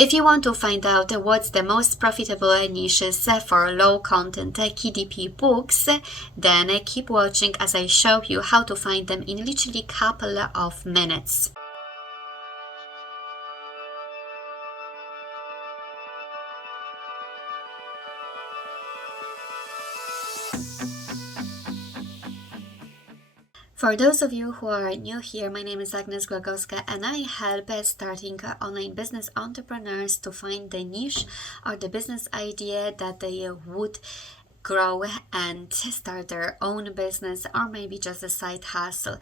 If you want to find out what's the most profitable niches for low content KDP books, then keep watching as I show you how to find them in literally a couple of minutes. For those of you who are new here, my name is Agnes and I help starting online business entrepreneurs to find the niche or the business idea that they would grow and start their own business, or maybe just a side hustle.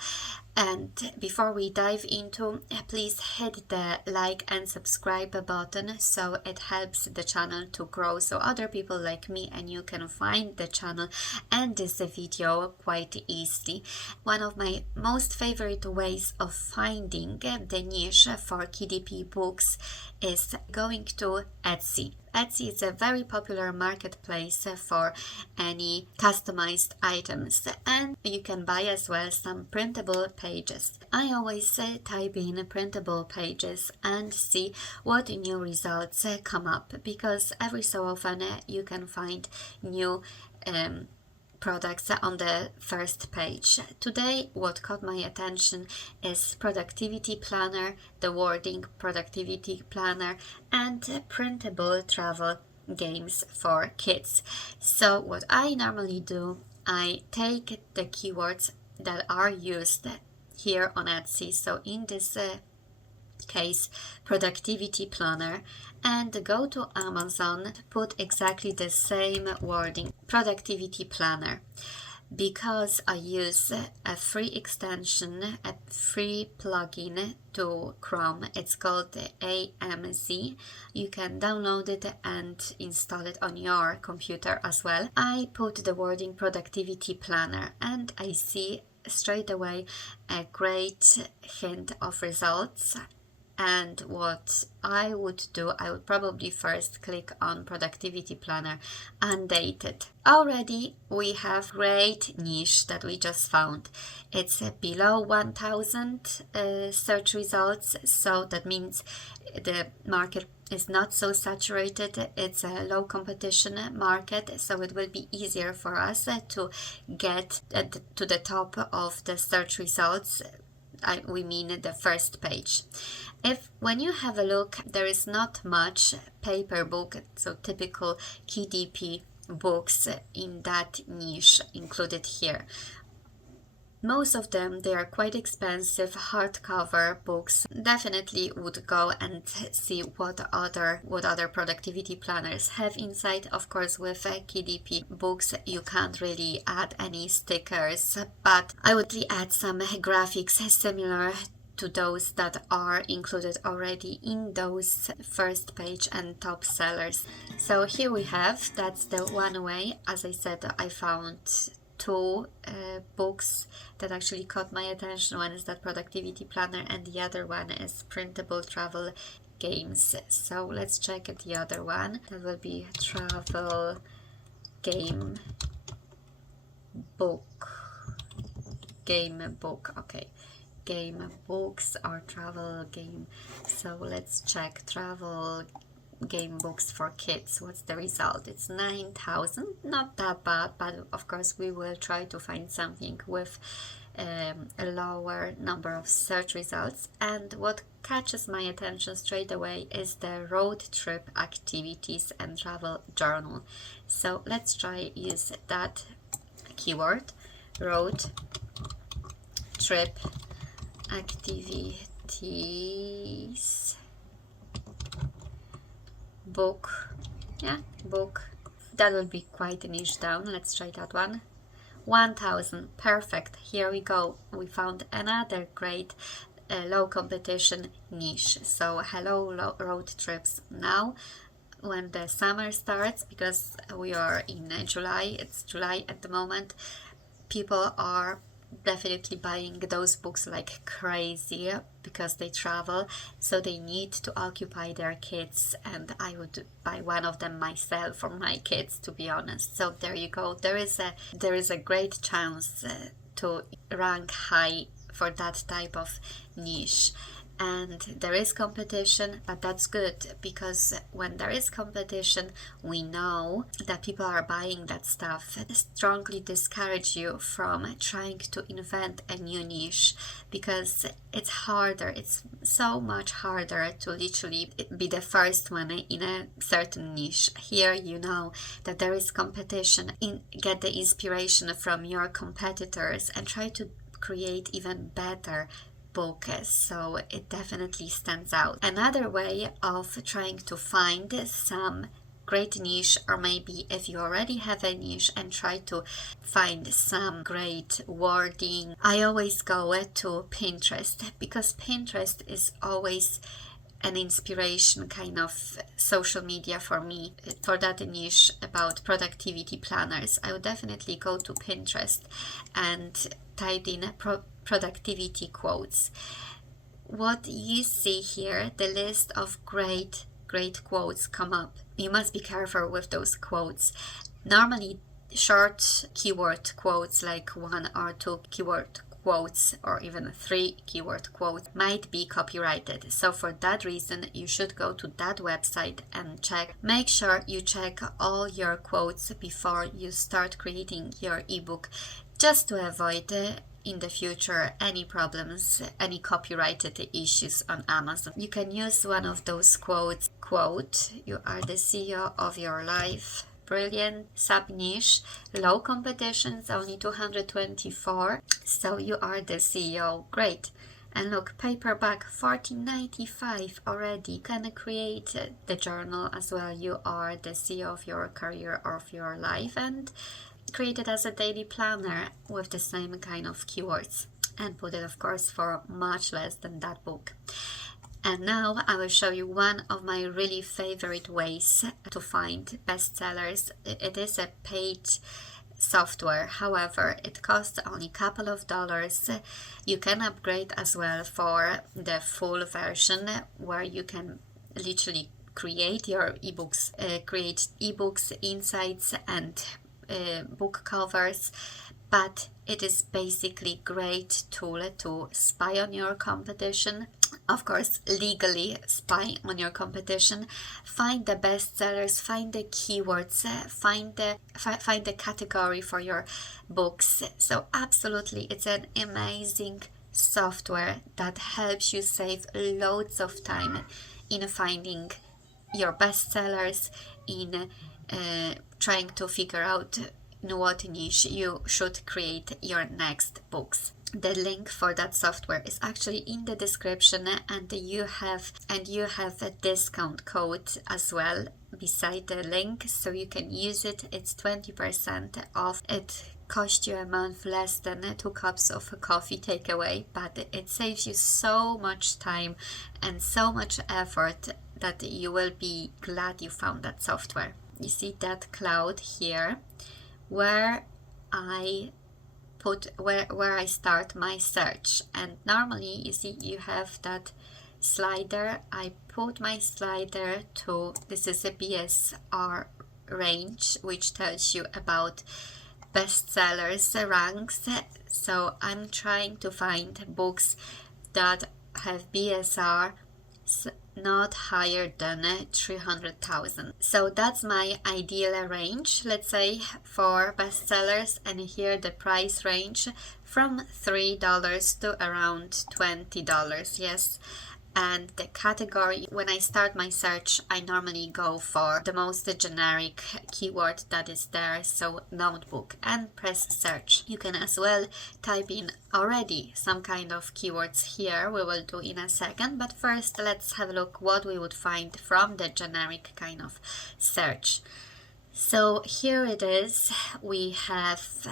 And before we dive into, please hit the like and subscribe button so it helps the channel to grow, so other people like me and you can find the channel and this video quite easily. One of my most favorite ways of finding the niche for KDP books is going to Etsy. Etsy is a very popular marketplace for any customized items, and you can buy as well some printable pages. I always type in printable pages and see what new results come up, because every so often you can find new products on the first page. Today what caught my attention is productivity planner, the wording productivity planner, and printable travel games for kids. So what I normally do, I take the keywords that are used here on Etsy, so in this case productivity planner, and go to Amazon, put exactly the same wording, productivity planner, because I use a free extension, a free plugin to Chrome. It's called the AMZ. You can download it and install it on your computer as well. I put the wording productivity planner and I see straight away a great hint of results. And what I would do, I would probably first click on productivity planner undated. Already we have great niche that we just found. It's below 1000 search results, so that means the market is not so saturated. It's a low competition market, so it will be easier for us to get to the top of the search results. We mean the first page. When you have a look, there is not much paper book, so typical KDP books in that niche included here. Most of them, they are quite expensive hardcover books. Definitely would go and see what other productivity planners have inside. Of course, with KDP books you can't really add any stickers, but I would add some graphics similar to those that are included already in those first page and top sellers. So here we have, that's the one way. As I said, I found two books that actually caught my attention. One is that productivity planner and the other one is printable travel games. So let's check the other one. That will be travel game book. Okay, game books or travel game. So let's check travel game books for kids. What's the result? It's 9,000. Not that bad, but of course we will try to find something with a lower number of search results. And what catches my attention straight away is the road trip activities and travel journal. So let's try use that keyword, road trip activities book. Book. That will be quite a niche down. Let's try that one. 1000. Perfect. Here we go. We found another great low competition niche. So hello road trips. Now when the summer starts, because we are in July, it's July at the moment, people are definitely buying those books like crazy because they travel, so they need to occupy their kids, and I would buy one of them myself for my kids, to be honest. So there you go. There is a great chance to rank high for that type of niche. and there is competition, but that's good, because when there is competition, we know that people are buying that stuff. I strongly discourage you from trying to invent a new niche, because it's harder. It's so much harder to literally be the first one in a certain niche. Here you know that there is competition. Get the inspiration from your competitors and try to create even better book, so it definitely stands out. Another way of trying to find some great niche, or maybe if you already have a niche and try to find some great wording, I always go to Pinterest, because Pinterest is always an inspiration kind of social media for me. For that niche about productivity planners, I would definitely go to Pinterest and type in productivity quotes. What you see here, the list of great quotes come up. You must be careful with those quotes. Normally short keyword quotes, like 1 or 2 keyword quotes, or even 3 keyword quotes, might be copyrighted. So for that reason, you should go to that website and check. Make sure you check all your quotes before you start creating your ebook, just to avoid in the future any problems, any copyrighted issues on Amazon. You can use one of those quotes. Quote, "You are the CEO of your life." Brilliant. Sub niche, low competitions, only 224, so you are the CEO. Great. And look, paperback, $14.95 already. You can create the journal as well. You are the CEO of your career or of your life, and create it as a daily planner with the same kind of keywords, and put it, of course, for much less than that book. And now I will show you one of my really favorite ways to find bestsellers. It is a paid software, however it costs only a couple of dollars. You can upgrade as well for the full version, where you can literally create your ebooks, create ebooks, insights, and book covers. But it is basically great tool to spy on your competition. Of course, legally spy on your competition. Find the bestsellers, find the keywords, find the category for your books. So absolutely, it's an amazing software that helps you save loads of time in finding your bestsellers, in trying to figure out in what niche you should create your next books. The link for that software is actually in the description, and you have a discount code as well beside the link, so you can use it. It's 20% off. It costs you a month less than 2 cups of coffee takeaway, but it saves you so much time and so much effort that you will be glad you found that software. You see that cloud here, where I start my search, and normally you see you have that slider. I put my slider to, this is a BSR range, which tells you about bestsellers ranks. So I'm trying to find books that have BSR not higher than 300,000. So that's my ideal range, let's say, for bestsellers. And here the price range from $3 to around $20. Yes. And the category, when I start my search, I normally go for the most generic keyword that is there, so notebook, and press search. You can as well type in already some kind of keywords here, we will do in a second, but first let's have a look what we would find from the generic kind of search. So here it is. We have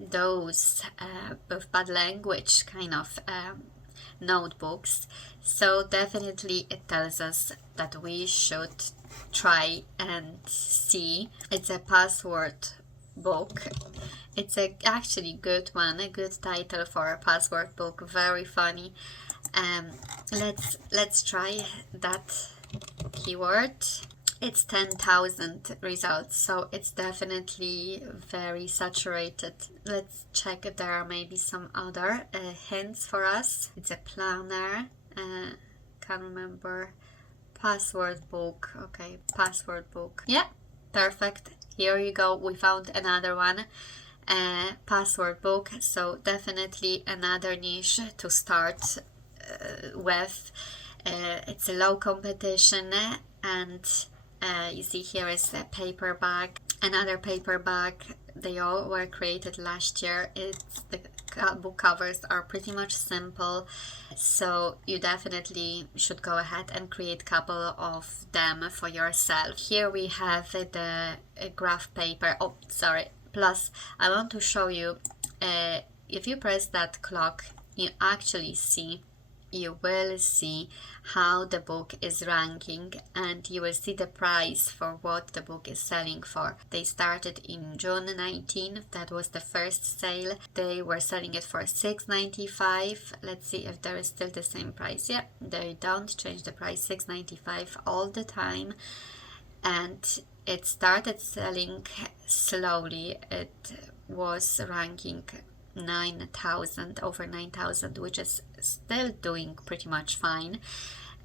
those with bad language kind of notebooks. So definitely it tells us that we should try and see. It's a password book. It's a actually good one, a good title for a password book, very funny. Let's try that keyword. It's 10,000 results, so it's definitely very saturated. Let's check if there are maybe some other hints for us. It's a planner, Can't remember. Password book. Okay, password book. Yeah, perfect. Here you go. We found another one. Password book. So definitely another niche to start with. It's a low competition, and you see here is a paperback. Another paperback. They all were created last year. It's the book covers are pretty much simple, so you definitely should go ahead and create a couple of them for yourself. Here we have the graph paper. Oh, sorry. Plus, I want to show you, if you press that clock, you actually see, you will see how the book is ranking, and you will see the price for what the book is selling for. They started in June 19, that was the first sale. They were selling it for $6.95. Let's see if there is still the same price. Yeah, they don't change the price, $6.95 all the time. And it started selling slowly. It was ranking 9,000, over 9,000, which is still doing pretty much fine.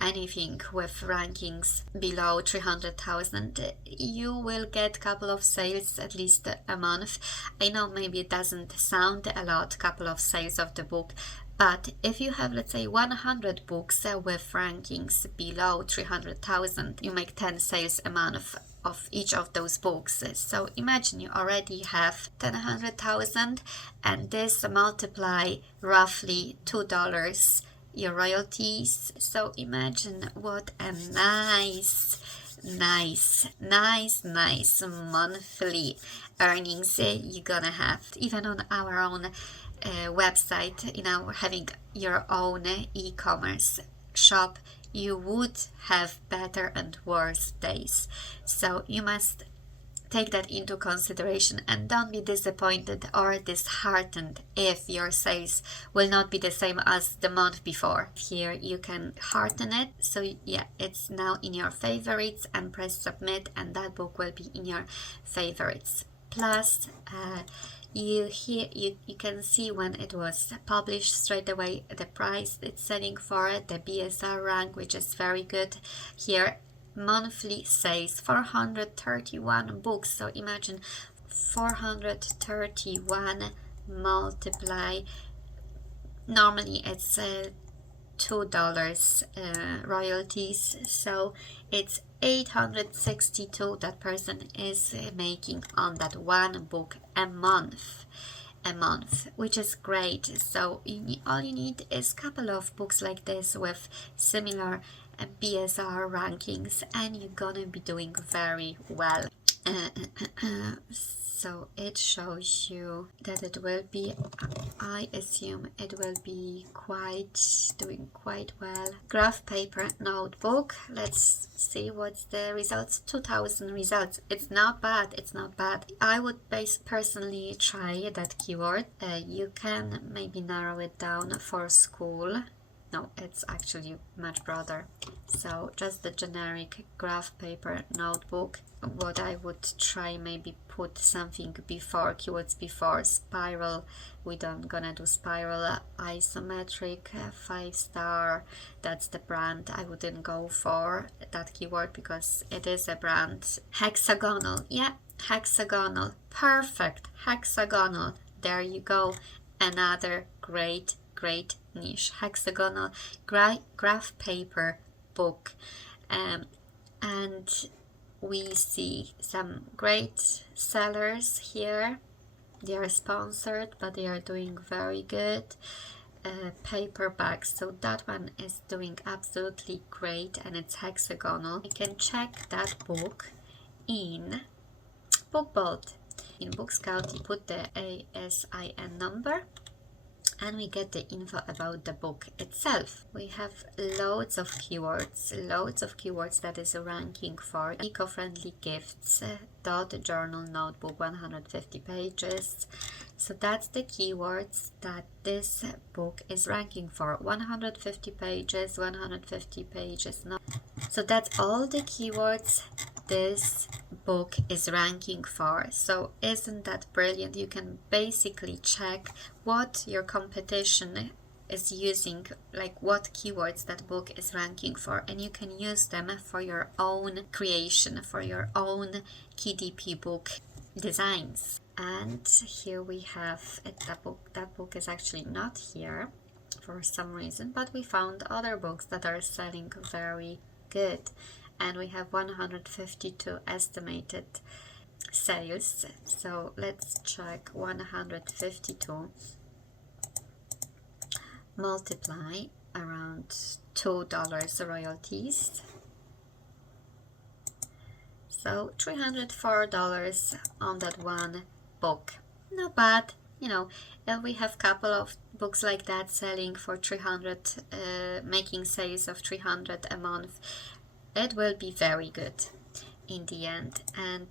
Anything with rankings below 300,000, you will get a couple of sales at least a month. I know maybe it doesn't sound a lot, couple of sales of the book, but if you have, let's say, 100 books with rankings below 300,000, you make 10 sales a month of each of those books. So imagine you already have 100,000, and this multiply roughly $2 your royalties. So imagine what a nice monthly earnings you're gonna have. Even on our own website, having your own e-commerce shop, you would have better and worse days. So you must take that into consideration, and don't be disappointed or disheartened if your sales will not be the same as the month before. Here you can hearten it. So yeah, it's now in your favorites, and press submit, and that book will be in your favorites. Plus, you can see when it was published straight away the price it's selling for, the BSR rank, which is very good. Here monthly sales 431 books. So imagine 431 multiply, normally it's $2 royalties, so it's 862 that person is making on that one book a month, which is great. So all you need is a couple of books like this with similar BSR rankings, and you're gonna be doing very well. So it shows you that it will be, I assume it will be doing quite well. Graph paper notebook. Let's see what's the results. 2,000 results. It's not bad. I would personally try that keyword. You can maybe narrow it down for school. No, it's actually much broader. So just the generic graph paper notebook. What I would try, maybe put something before, keywords before spiral. We don't gonna do spiral. Isometric, 5-star, that's the brand. I wouldn't go for that keyword because it is a brand. Hexagonal, yeah, hexagonal, perfect, hexagonal. There you go, another great niche. Hexagonal graph paper book, and we see some great sellers here. They are sponsored, but they are doing very good. Paperbacks, so that one is doing absolutely great, and it's hexagonal. You can check that book in BookBolt. In BookScout, you put the ASIN number, and we get the info about the book itself. We have loads of keywords that is ranking for. Eco-friendly gifts, dot journal notebook, 150 pages. So that's the keywords that this book is ranking for. 150 pages, 150 pages. No. So that's all the keywords this book is ranking for. So isn't that brilliant? You can basically check what your competition is using, like what keywords that book is ranking for, and you can use them for your own creation, for your own KDP book designs. And here we have it, that book is actually not here for some reason, but we found other books that are selling very good, and we have 152 estimated sales. So let's check 152 multiply around $2 royalties, so $304 on that one book. Not bad, you know. If we have a couple of books like that selling for 300, making sales of 300 a month, it will be very good in the end. And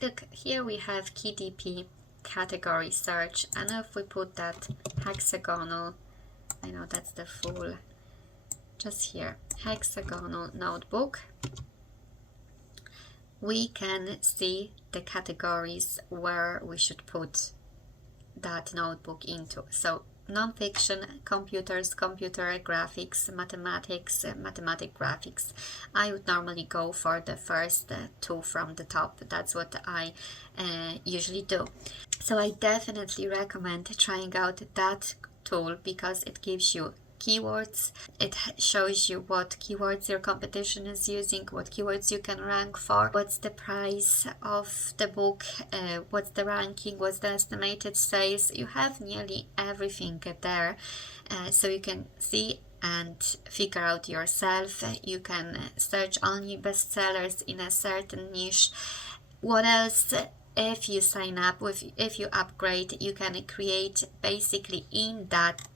look, here we have KDP category search, and if we put that hexagonal, I know that's the full, just here, hexagonal notebook, we can see the categories where we should put that notebook into. So non-fiction, computers, computer graphics, mathematics, mathematic graphics. I would normally go for the first two from the top. That's what I usually do. So I definitely recommend trying out that tool because it gives you keywords. It shows you what keywords your competition is using, what keywords you can rank for, what's the price of the book, what's the ranking, what's the estimated sales. You have nearly everything there, so you can see and figure out yourself. You can search only bestsellers in a certain niche. What else? If you sign up with, if you upgrade, you can create basically in that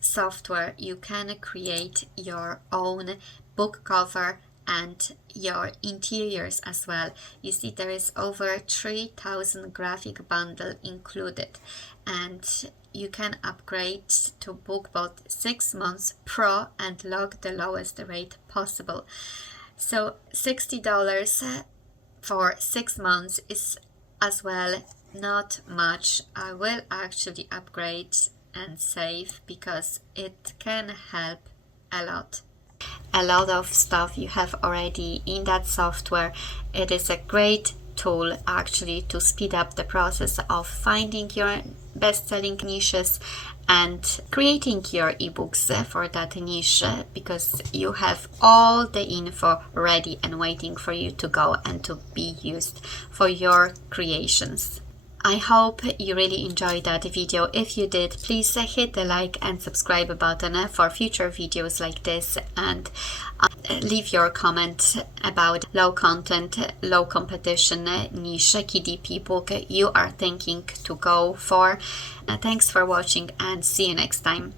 software, you can create your own book cover and your interiors as well. You see there is over 3,000 graphic bundle included, and you can upgrade to book both 6 months pro and log the lowest rate possible. So $60 for 6 months is as well not much. I will actually upgrade and save because it can help a lot. A lot of stuff you have already in that software. It is a great tool actually to speed up the process of finding your best-selling niches and creating your ebooks for that niche, because you have all the info ready and waiting for you to go and to be used for your creations. I hope you really enjoyed that video. If you did, please hit the like and subscribe button for future videos like this, and leave your comment about low content, low competition niche KDP book you are thinking to go for. Thanks for watching and see you next time.